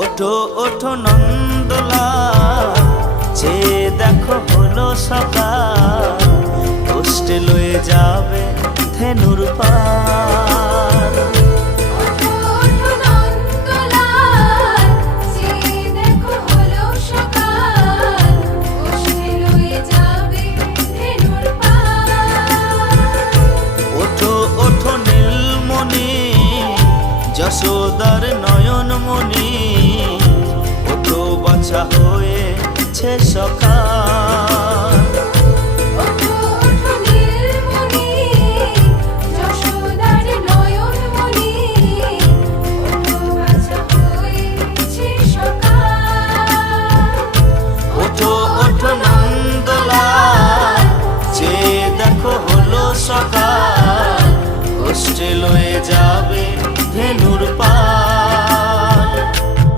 ওঠো ওঠো নন্দলাল, চেয়ে দেখো হলো সকাল, কষ্টে লয়ে যাবে ধেনুর পাল। ওঠো ওঠো নন্দলাল, চেয়ে দেখো হলো সকাল, কষ্টে লয়ে যাবে ধেনুর পাল। ওঠো ওঠো নীলমণি, যশোদার নয়নমণি, ওঠো বাছা হয়েছে সকাল।